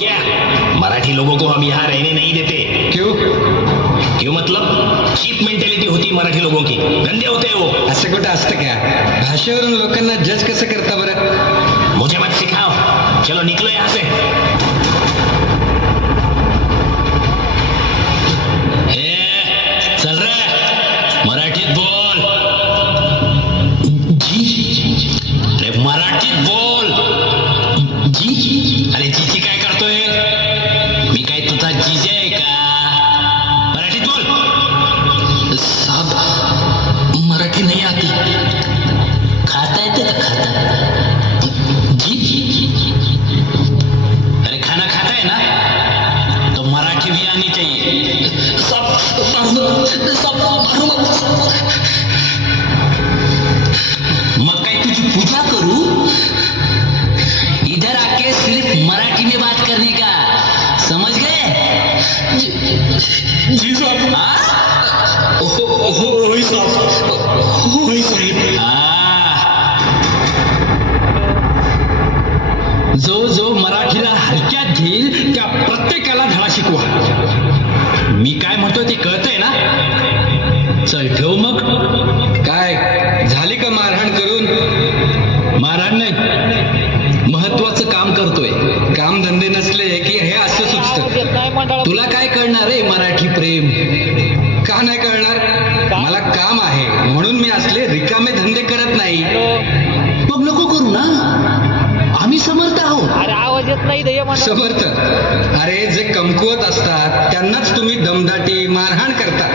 क्या मराठी लोगों को हम यहाँ रहने नहीं देते। क्यों? क्यों मतलब? चीप मेंटेलिटी होती मराठी लोगों की। गंदे होते हैं वो। असं कुठं असतं क्या? भाषेवरून लोकांना जज कैसे करता बरा? मुझे मत सिखाओ। चलो निकलो यहाँ से। चल ठेव मग. काय झाली का मारहाण करून? मारहाण नाही. महत्वाचं काम करतोय. काम धंदे नसले की हे असं सुचतं. तुला काय कळणार आहे मराठी प्रेम? का नाही कळणार? मला काम आहे. म्हणून मी असले रिकामे धंदे करत नाही. मग नको करू ना. आम्ही समर्थ आहोत. समर्थ. अरे जे कमकुवत असतात त्यांनाच तुम्ही दमदाटी मारहाण करता.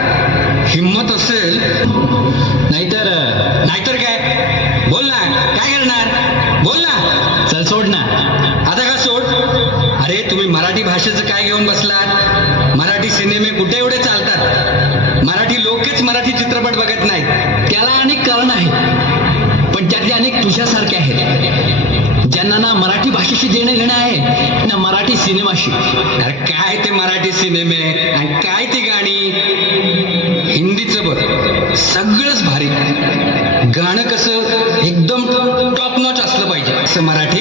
हिम्मत असेल नाहीतर नाहीतर काय? बोल ना काय करणार? बोल ना. चल सोड ना. आता का सोड? अरे तुम्ही मराठी भाषेचं काय घेऊन बसलात? मराठी सिनेमे कुठे एवढे चालतात? मराठी लोकच मराठी चित्रपट बघत नाहीत. त्याला अनेक कारण आहेत. पण त्यातले अनेक तुझ्यासारखे आहेत. ज्यांना ना मराठी भाषेशी देणं घेणं आहे ना मराठी सिनेमाशी. अरे काय ते मराठी सिनेमे? आणि काय ती गाणी? हिंदीचं बघ सगळंच भारी. गाणं कसं एकदम टॉप नॉच असलं पाहिजे. असं मराठी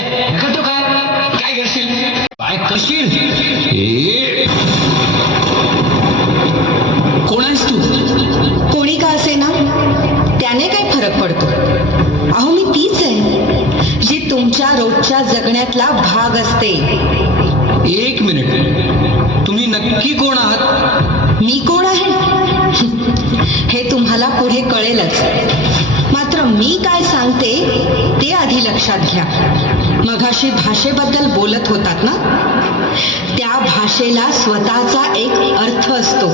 ढकलतो काय काय करशील? काय करशील? कोण आहेस तू? कोणी का असे ना त्याने काय फरक पडतो? अहो मी तीच आहे जी तुमच्या रोजच्या जगण्यातला भाग असते. एक मिनिट. तुम्ही नक्की कोण आहात? मी कोण आहे? हे तुम्हाला पुढे कळेलच. मात्र मी काय सांगते ते आधी लक्षात घ्या. मघाशी भाषेबद्दल बोलत होतात ना? त्या भाषेला स्वतःचा एक अर्थ असतो.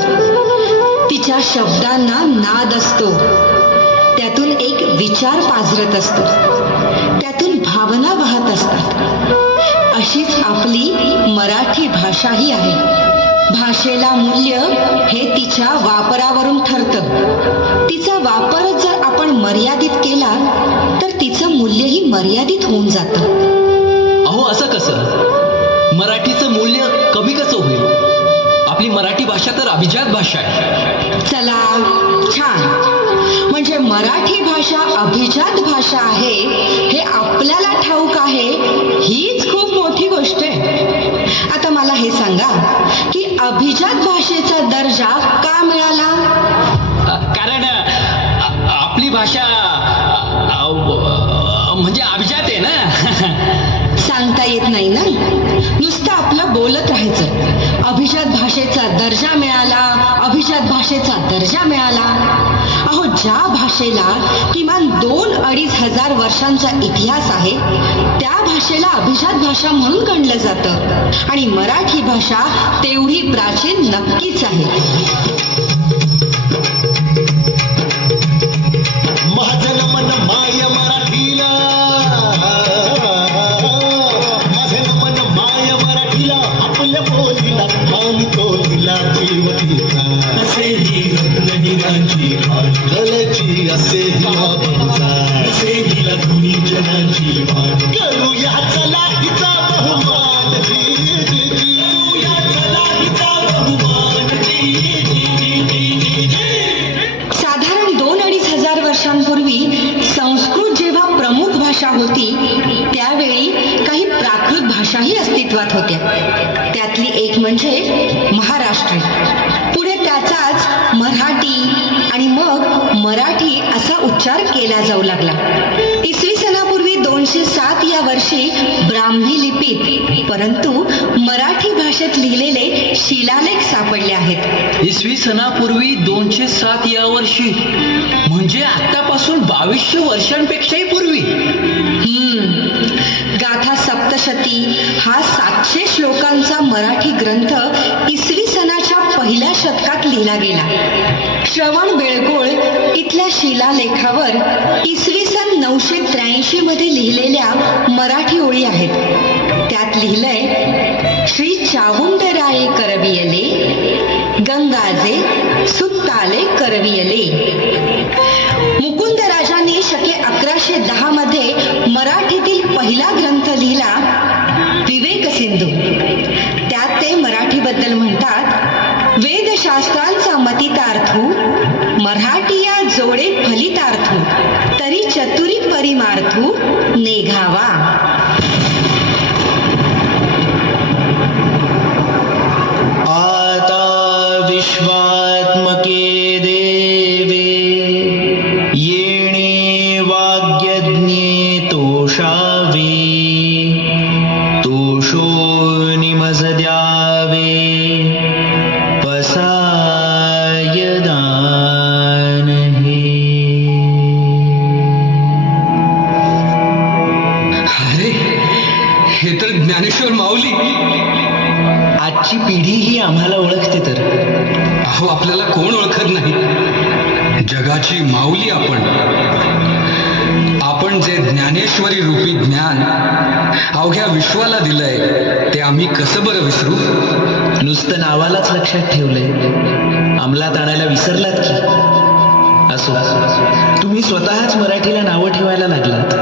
तिच्या शब्दांना नाद असतो. त्यातून एक विचार पाजरत असतो. त्यातून भावना वाहत असतात. अशीच आपली मराठी भाषाही आहे. भाषेला मूल्य हे तिच्या वापरावरून ठरतं. तिचा वापरच जर आपण मर्यादित केला तर तिचं मूल्यही मर्यादित होऊन जातं. अहो असं कसं? मराठीचं मूल्य कमी कसं होईल? आपली मराठी भाषा तर अभिजात भाषा आहे. चला छान. म्हणजे मराठी भाषा अभिजात भाषा आहे हे आपल्याला ठाऊक आहे हीच खूप मोठी गोष्ट आहे. आता मला हे सांगा की अभिजात भाषेचा दर्जा का मिळाला? कारण आपली भाषा म्हणजे अभिजात आहे ना? येत नाही ना? नुसतं आपलं बोलत राहायचं. अभिजात भाषेचा दर्जा मिळाला अभिजात भाषेचा दर्जा मिळाला. अहो ज्या भाषेला किमान दोन अडीच हजार वर्षांचा इतिहास आहे त्या भाषेला अभिजात भाषा म्हणून गणलं जातं. आणि मराठी भाषा तेवढी प्राचीन नक्कीच आहे. कलची असे कुणी जनाची करूया चला हिचा केला जाऊ लागला. इसवी सनापूर्वी दोनशे सात या वर्षी ब्राह्मी लिपीत परंतु मराठी भाषेत लिहिलेले शिलालेख सापडले आहेत. इसवी सनापूर्वी दोनशे सात या वर्षी म्हणजे आतापासून बावीसशे वर्षांपेक्षाही पूर्वी. गाथा सप्तशती हा सातशे श्लोकांचा मराठी ग्रंथ इसवी सनाच्या पहिल्या शतकात लिहिला गेला. श्रवण बेळगोळ इथल्या शिलालेखावर इसवी सन नऊशे त्र्याऐंशी मध्ये लिहिलेल्या मराठी ओळी आहेत. त्यात लिहिलंय श्री चावुंडराये करवियले गंगाजे सुत्ताले करवियले. मुकुंद राजांनी शके अकराशे दहा मध्ये पहिला ग्रंथ लिहिला विवेक सिंधू. त्यात ते मराठीबद्दल म्हणतात वेदशास्त्रांचा मतितार्थू मराठीया जोडे फलितार्थू तरी चतुरी परिमार्थू नेघावा. आता विश्वात्मके ज्ञानाची माऊली आपण. आपण जे ज्ञानेश्वरी रूपी ज्ञान अवघ्या विश्वाला दिलंय ते आम्ही कसं बरं विसरू? नुसतं नावालाच लक्षात ठेवलंय. अंमलात आणायला विसरलात की? असो. तुम्ही स्वतःच मराठीला नावं ठेवायला लागलात.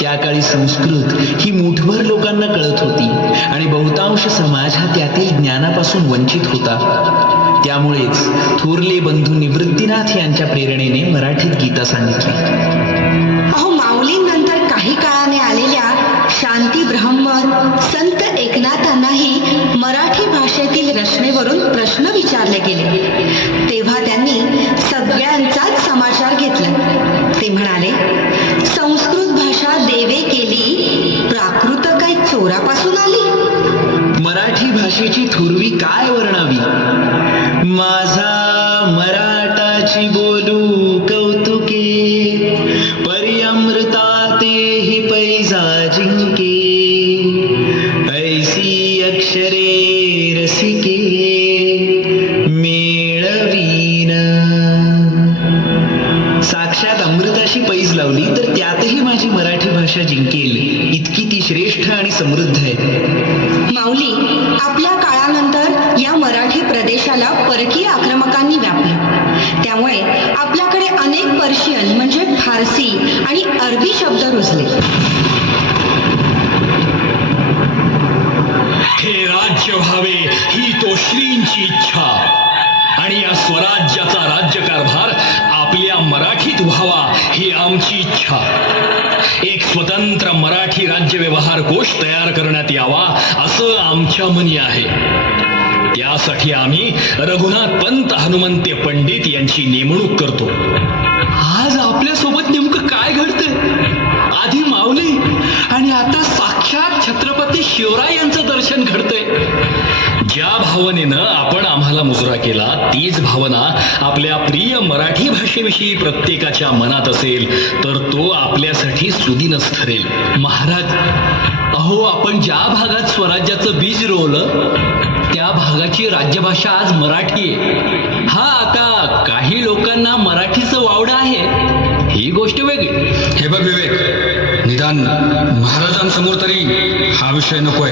त्या काळी संस्कृत ही मुठभर लोकांना कळत होती आणि बहुतांश समाज हा त्यातील ज्ञानापासून वंचित होता. त्यामुळेच थोरले बंधू निवृत्तीनाथ यांच्या प्रेरणेने मराठीत गीता सांगितली. अहो माऊलींनंतर काही काळाने आलेल्या शांती ब्रह्मन संत एकनाथांनाही मराठी भाषेतील रचनेवरून प्रश्न विचारले गेले. तेव्हा त्यांनी सगळ्यांचाच समाचार घेतला. ते म्हणाले संस्कृत भाषा देवे केली प्राकृत काही चोरापासून आली? मराठी भाषेची थोरवी काय वर्णावी? माझा मराठाची बोल मराठी प्रदेशाला परकीय आक्रमकांनी व्यापले. त्यामुळे आपल्याकडे अनेक पर्शियन म्हणजे फारसी आणि अरबी शब्द रुजले. हे राज्य व्हावे ही तो श्रींची इच्छा. आणि या स्वराज्याचा राज्यकारभार आपल्या मराठीत व्हावा ही आमची इच्छा. एक स्वतंत्र मराठी राज्य व्यवहार कोश तयार करण्यात यावा असं आमच्या मनी आहे. त्यासाठी आम्ही रघुनाथ पंत हनुमंते पंडित यांची नेमणूक करतो. आज आपल्यासोबत नेमकं काय घडतंय? आधी माऊली आणि आता साक्षात छत्रपती शिवराय यांचं दर्शन घडतंय. ज्या भावनेनं आपण आम्हाला मुजरा केला तीच भावना आपल्या प्रिय मराठी भाषेविषयी प्रत्येकाच्या मनात असेल तर तो आपल्यासाठी सुदिनच ठरेल. महाराज अहो आपण ज्या भागात स्वराज्याचं बीज रोवलं त्या भागाची राज्यभाषा आज मराठी आहे. हा आता काही लोकांना मराठीचं वावडं आहे. ही गोष्ट वेगळी. हे बघ विवेक निदान महाराजांसमोर तरी हा विषय नकोय.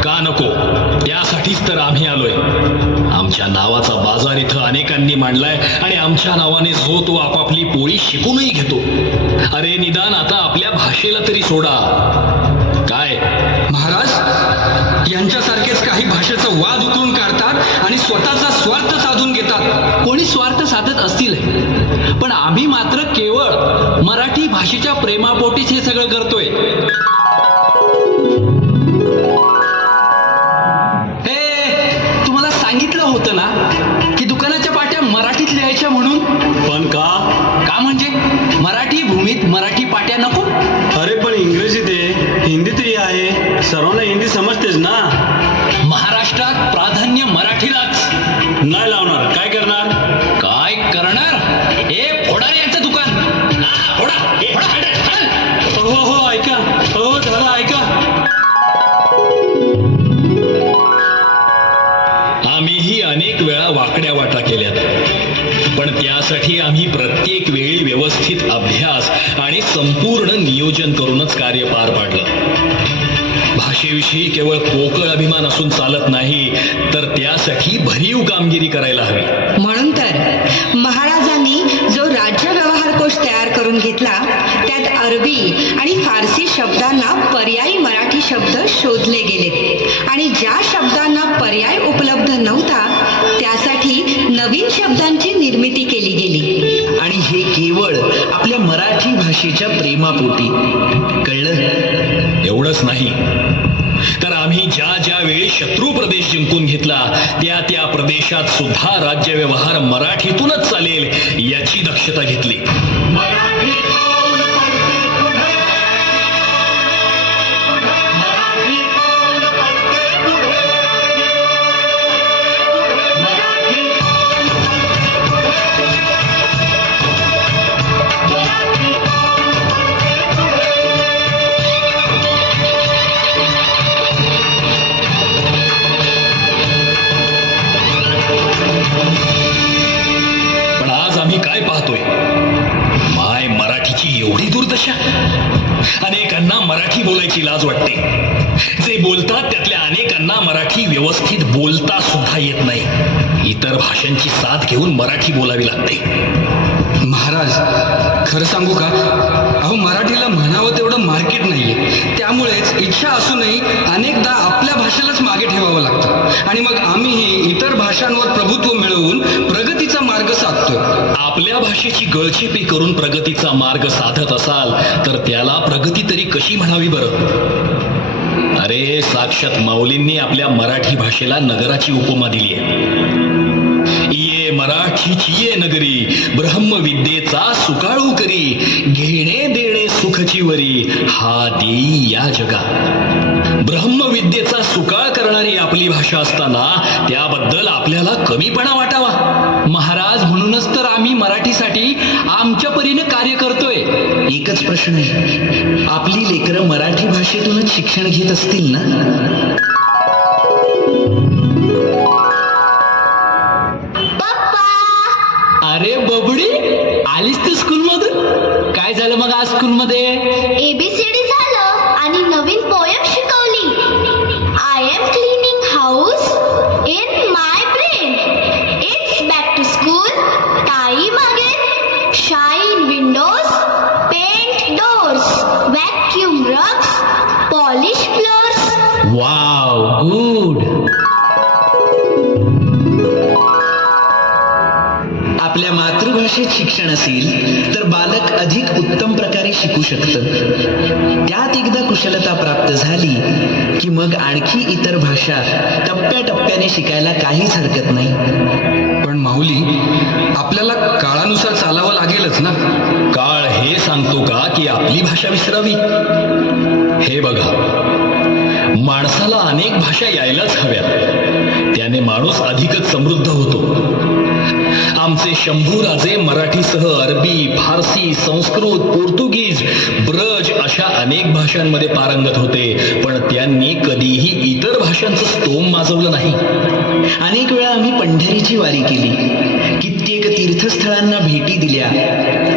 का नको? त्यासाठीच तर आम्ही आलोय. आमच्या नावाचा बाजार इथं अनेकांनी मांडलाय आणि आमच्या नावाने जो तो आपापली पोळी शिकूनही घेतो. अरे निदान आता आपल्या भाषेला तरी सोडा. काही भाषेचा वाद उकळून काढतात आणि स्वतःचा स्वार्थ साधून घेतात. कोणी स्वार्थ साधत असतील? पण आम्ही मात्र केवळ मराठी भाषेच्या प्रेमापोटीच हे सगळं करतोय. हे तुम्हाला सांगितलं होतं ना की दुकानाच्या पाट्या मराठीत लिहायच्या म्हणून? वेळी व्यवस्थित अभ्यास आणि संपूर्ण नियोजन करूनच कार्य पार पाडलं. भाषेविषयी केवळ पोकळ अभिमान असून चालत नाही तर त्यासाठी भरीव कामगिरी करायला हवी. म्हणून तर महाराजांनी जो राज्य व्यवहार कोश तयार करून घेतला त्यात अरबी आणि फारसी शब्दांना पर्यायी मराठी शब्द शोधले गेले. आणि ज्या शब्दांना पर्याय उपलब्ध नव्हता त्यासाठी नवीन शब्दांची निर्मिती केली गेली. आणि हे केवळ आपल्या मराठी भाषेच्या प्रेमापोटी. कळलं? एवढंच नाही. तर आम्ही ज्या ज्या वेळी शत्रू प्रदेश जिंकून घेतला त्या त्या प्रदेशात सुद्धा राज्य व्यवहार मराठीतूनच चालेल याची दक्षता घेतली. एवढी अनेकांना मराठी बोलायची लाज वाटते. जे बोलतात त्यातल्या अनेकांना मराठी व्यवस्थित बोलता सुद्धा येत नाही. इतर भाषांची साथ घेऊन मराठी बोलावी लागते. महाराज खरं सांगू का? अहो मराठीला म्हणावं तेवढं मार्केट नाहीये. त्यामुळेच इच्छा असूनही अनेकदा आपल्या भाषेलाच मागे ठेवावं लागतं. आणि मग आम्हीही इतर भाषांवर प्रभुत्व मिळवून प्रगतीचा मार्ग साधतोय. आपल्या भाषेची गळचेपी करून प्रगतीचा मार्ग साधत असाल तर त्याला प्रगती तरी कशी म्हणावी बरं? अरे साक्षात माऊलींनी आपल्या मराठी भाषेला नगराची उपमा दिली आहे. ये मराठीची ये नगरी ब्रह्मविद्येचा सुकाळू करी घेणे देणे सुखची वरी हा देई या जगा ब्रह्मविद्येचा सुकाळ करणारी आपली भाषा असताना त्याबद्दल आपल्याला कमीपणा वाटावा. महाराज म्हणूनच तर आम्ही मराठीसाठी आमच्या परीने कार्य करतोय. एकच प्रश्न आहे. आपली लेकरं मराठी भाषेतूनच शिक्षण घेत असतील ना? अरे बबडी आलीस तू स्कूल मधून? काय झालं मग आज स्कूल मध्ये? एबीसीडी भाषेत शिक्षण असेल तर बालक अधिक उत्तम प्रकारे शिकू शकतं. त्यात एकदा कुशलता प्राप्त झाली की मग आणखी इतर भाषा टप्प्याटप्प्याने शिकायला काहीच हरकत नाही. पण माऊली आपल्याला काळानुसार चालावं लागेलच ना? काळ हे सांगतो का की आपली भाषा विसरावी? हे बघा माणसाला अनेक भाषा यायलाच हव्यात. त्याने माणूस अधिकच समृद्ध होतो. आमचे शंभू राजे मराठीसह अरबी फारसी संस्कृत पोर्तुगीज ब्रज अशा अनेक भाषांमध्ये पारंगत होते. पण त्यांनी कधीही इतर भाषांचं स्तोम माजवलं नाही. अनेक वेळा आम्ही पंढरीची वारी केली. कित्येक तीर्थस्थळांना भेटी दिल्या.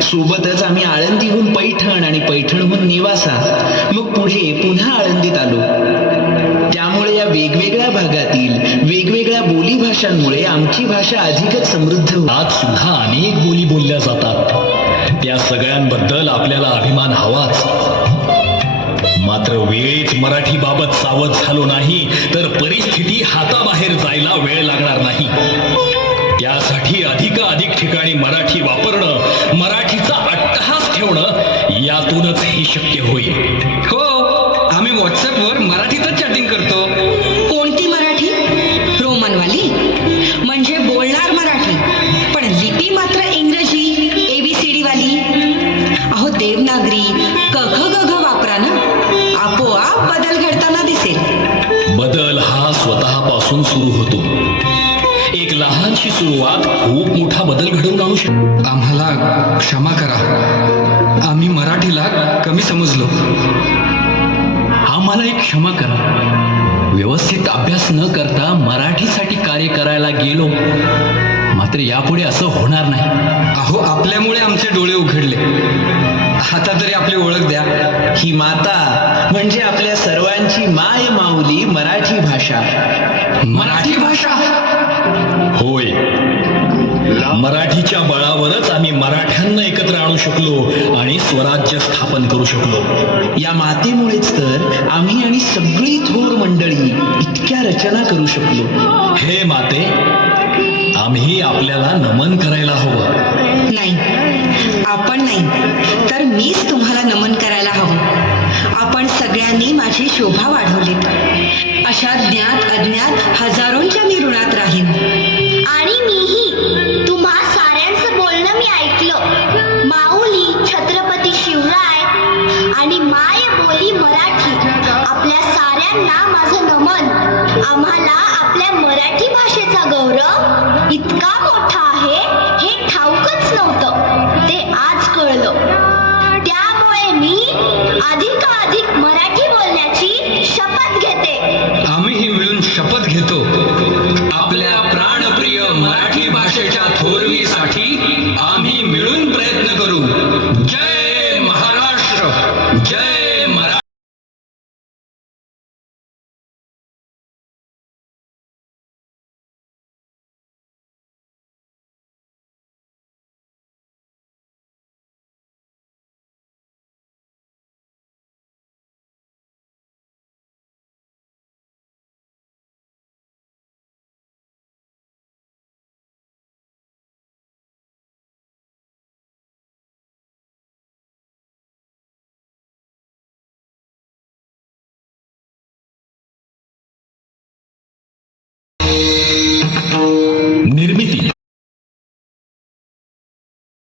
सोबतच आम्ही आळंदीहून पैठण आणि पैठणहून निवासा. मग पुढे पुन्हा आळंदीत आलो. त्यामुळे या वेगवेगळ्या भागातील वेगवेगळ्या बोली भाषांमुळे आमची भाषा अधिकच समृद्ध आज सुद्धा अनेक बोली बोलल्या जातात. त्या सगळ्यांबद्दल आपल्याला अभिमान हवाच. मात्र वेळीच मराठी बाबत सावध झालो नाही तर परिस्थिती हाताबाहेर जायला वेळ लागणार नाही. त्यासाठी अधिकाधिक ठिकाणी मराठी वापरणं मराठीचा अट्टहास ठेवणं यातूनच हे शक्य होईल. हो. आम्ही व्हॉट्सअपवर मराठीतच चॅटिंग करतो. कोणती मराठी? रोमनवाली. म्हणजे बोलणार मराठी. पण लिपी मात्र इंग्रजी एबीसीडी वाली. अहो देवनागरी क ख ग घ वापरा ना आपोआप बदल घडताना दिसेल. बदल हा स्वतःपासून सुरू होतो. एक लहानशी सुरुवात खूप मोठा बदल घडवून आणू शकते आम्हाला क्षमा करा. आम्ही मराठीला कमी समजलो. आम्हाला एक क्षमा करा. व्यवस्थित अभ्यास न करता मराठीसाठी कार्य करायला गेलो. मात्र यापुढे असं होणार नाही. अहो आपल्यामुळे आमचे डोळे उघडले. आता तरी आपली ओळख द्या. ही माता म्हणजे आपल्या सर्वांची माय माऊली मराठी भाषा. मराठी भाषा? होय. मराठीच्या बळावरच आम्ही मराठ्यांना एकत्र आणू शकलो आणि स्वराज्य स्थापन करू शकलो. या मातेमुळेच तर आम्ही आणि सगळी थोर मंडळी इतक्या रचना करू शकलो. हे माते आम्ही आपल्याला नमन करायला हवं. नाही आपण नाही तर मीच तुम्हाला नमन करायला हवं. आपण सगळ्यांनी माझी शोभा वाढवली. अशा ज्ञात अज्ञात हजारोंच्या मी ऋणात राहीन. आणि मीही. तुम्हा साऱ्यांचं बोलणं मी ऐकलं. माऊली छत्रपती शिवराय आणि माय बोली मराठी. आपल्या साऱ्यांना माझं नमन. आम्हाला आपल्या मराठी भाषेचा गौरव इतका मोठा आहे हे ठाऊकच नव्हतं. ते आज कळलं. त्या त्यामुळे मी अधिकाधिक मराठी बोलण्याची शपथ घेते. आम्हीही मिळून शपथ घेतो. आपल्या प्राणप्रिय मराठी भाषेच्या थोरवीसाठी आम्ही मिळून प्रयत्न करू. जय महाराष्ट्र! जय